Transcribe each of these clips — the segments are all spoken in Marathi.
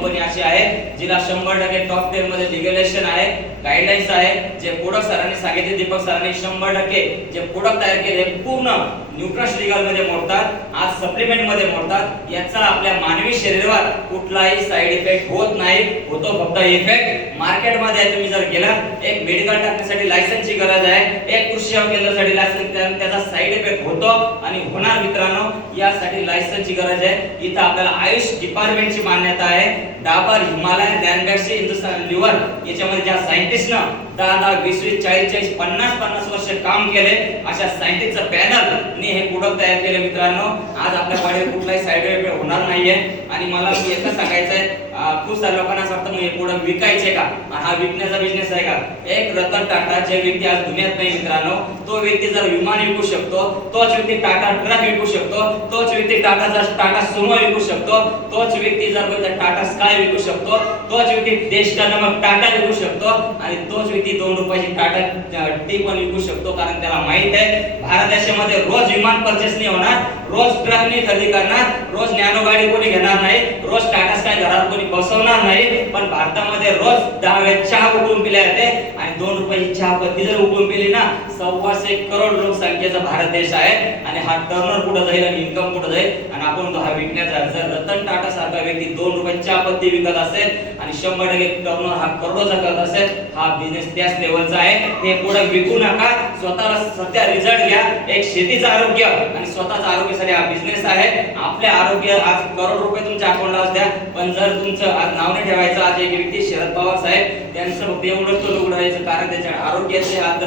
company अशी आहे जिला शंभर टक्के टॉप टेन मध्ये लिगलेशन आहे. गाईडलाईन्स आहे जे प्रोडक्ट सरांनी सांगितले दीपक सरांनी शंभर टक्के जे प्रोडक्ट तयार केले पूर्ण न्यूट्रश लिगलमध्ये मोडतात आज सप्लिमेंटमध्ये मोडतात. याचा आपल्या मानवी शरीरावर कुठलाही साईड इफेक्ट होत नाही. होतो फक्त इफेक्ट मार्केटमध्ये तुम्ही जर गेला एक मेडिकल टाकण्यासाठी लायसन्सची गरज आहे. एक कृषी केंद्रासाठी लायसन्स त्याचा साईड इफेक्ट होतो आणि होणार मित्रांनो यासाठी लायसन्सची गरज आहे. इथं आपल्याला आयुष डिपार्टमेंटची मान्यता आहे. डाबर हिमालय लँडबॅगची हिंदुस्तान लिव्हर याच्यामध्ये ज्या सायंटिस्टनं दहा दहा वीस वीस चाळीस चाळीस पन्नास पन्नास वर्ष काम केले. अशा सायंटिस्टचं पॅनल ने हे प्रोडक्ट तयार केले मित्रांनो. आज आपल्याकडे कुठलाही साईड इफेक्ट होणार नाहीये. आणि मला मी एकच सांगायचं आहे खूप साऱ्या लोकांना असं वाटतं हे प्रोडक्ट विकायचे का? हा विकण्याचा बिझनेस आहे का? एक रतन टाटा जे व्यक्ती आज दुनियात नाही मित्रांनो तो व्यक्ती जर विमान विकू शकतो तोच व्यक्ती टाटा ट्रक विकू शकतो तोच व्यक्ती टाटा जर टाटा सुमो विकू शकतो तोच व्यक्ती जर टाटा स्काय विकू शकतो तोच व्यक्ती देश का नमक टाटा विकू शकतो आणि तोच व्यक्ती दोन रुपयाची टाटा टी पण विकू शकतो कारण त्याला माहीत आहे भारत देशामध्ये रोज विमान परचेस नाही होणार रोज ट्रक नाही खरेदी करणार रोज नॅनो गाडी कोणी घेणार नाही रोज टाटा स्काय घरात कोणी बसवणार नाही पण भारतामध्ये रोज दहा वेळ चहा उकळून पिल्या जाते आणि दोन रुपयाची चहा पत्ती जर उकळून पिली ना सव्वाशे करोड लोकसंख्येचा भारत देश आहे आणि हा टर्नर कुठं जाईल आणि इन्कम कुठं जाईल? आणि आपण तो हा विकण्याचा जर रतन टाटा सारखा व्यक्ती दोन रुपयाची चहा पत्ती विकत असेल आणि शंभर टक्के टर्नओव्हर हा करोडोचा करत असेल हा बिझनेस त्याच लेवलचा आहे. हे प्रोडक्ट विकू नका. स्वतःला सध्या रिझल्ट घ्या. एक शेतीचं आरोग्य आणि स्वतःचं आरोग्यासाठी हा बिझनेस आहे. आपले आरोग्य आज करोड रुपये तुमच्या अकाउंटला असत्या पण जर तुमचं आज नाव नाही ठेवायचं आज एक व्यक्ती शरद पवार साहेब त्यांचं फक्त एवढंच तो उघडायचं कारण त्याच्या आरोग्याचे हात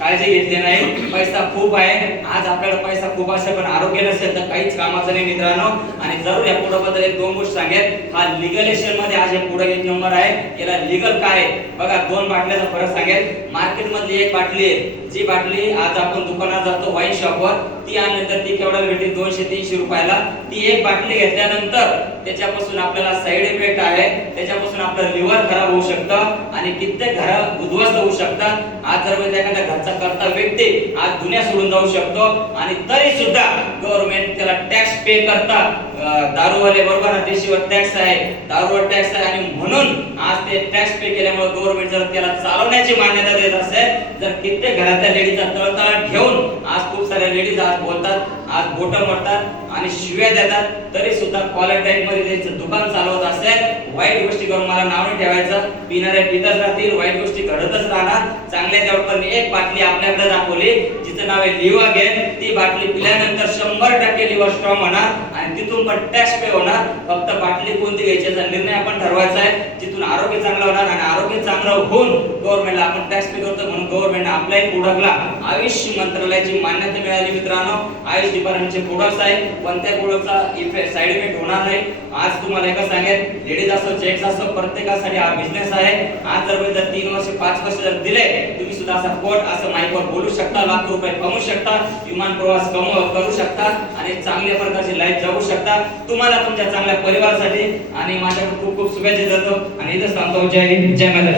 काळजी घेतली नाही. पैसा खूप आहे. आज आपल्याला पैसा खूप असेल पण आरोग्य नसेल तर काहीच कामाचं नाही मित्रांनो. आणि जरूर या पुढे बद्दल एक दोन गोष्ट सांगेल हा लिगलेशनमध्ये आज हे पुढे एक नंबर आहे. याला लिगल काय आहे? बघा दोन बाटल्याचा फरक सांगेल. मार्केटमधली एक बाटली आहे. जी बाटली आज आपण दुकानात जातो वाईन शॉपवर ती आणल्यानंतर ती केवढ्याला भेटते दोनशे तीनशे रुपयाला. ती एक बाटली घेतल्यानंतर त्याच्यापासून आपल्याला साईड इफेक्ट आहे. त्याच्यापासून आपलं लिव्हर खराब होऊ शकतं आणि कित्येक घर उद्ध्वस्त होऊ शकतात. आज जर म्हणजे एखाद्या घरचा करता व्यक्ती आज दुनिया सोडून जाऊ शकतो आणि तरी सुद्धा गव्हर्नमेंट त्याला टॅक्स पे करतात. दारूवाले बरोबर ना देशीवर टॅक्स आहे. दारूवर टॅक्स आहे आणि म्हणून आज ते टॅक्स पे केल्यामुळे गव्हर्नमेंट जर त्याला चालवण्याची मान्यता देत असेल जर कित्येक घरातल्या लेडीचा तळतळ घेऊन आज खूप साऱ्या लेडीज आज बोलतात आज बोट मरतात आणि शिव्या देतात तरी सुद्धा क्वालिटाईन मध्ये त्यांचं दुकान चालवत असेल वाईट गोष्टी करून मला नाव नाही ठेवायचं. पिणारे पितच राहतील वाईट गोष्टी घडतच राहणार. चांगल्या तेवढं एक बाटली आपल्याकडे दाखवली जिचं नाव आहे लिवा गेन ती बाटली पिल्यानंतर शंभर टक्के लिव्हर स्ट्रॉंग होणार आणि तिथून पण टॅक्स पे होणार. फक्त बाटली कोणती घ्यायची निर्णय आपण ठरवायचा आहे. तिथून आरोग्य चांगलं होणार आणि चांगलं होऊन गव्हर्नमेंटला आपण टॅक्स पे करतो म्हणून गव्हर्नमेंट एक प्रोडक्टला आयुष मंत्रालयाची मान्यता मिळाली मित्रांनो आयुष डिपार्टमेंटचे प्रोडक्ट्स आहे कोणत्या प्रोडक्टचा इफेक्ट साईड इफेक्ट होणार नाही. आज तुम्हाला एकच सांगेल लेडीज असो जेंट्स असो प्रत्येकासाठी हा बिझनेस आहे. आज जर जर तीन वर्ष पाच वर्ष जर दिले तुम्ही सुद्धा असा कोट असं माईकवर बोलू शकता लाख रुपये कमवू शकता विमान प्रवास कमव करू शकता आणि चांगल्या प्रकारची लाईफ जगू शकता. तुम्हाला तुमच्या चांगल्या परिवारासाठी आणि माझ्याकडे खूप खूप शुभेच्छा देतो. आणि इथं सांगतो जय हिंद जय माता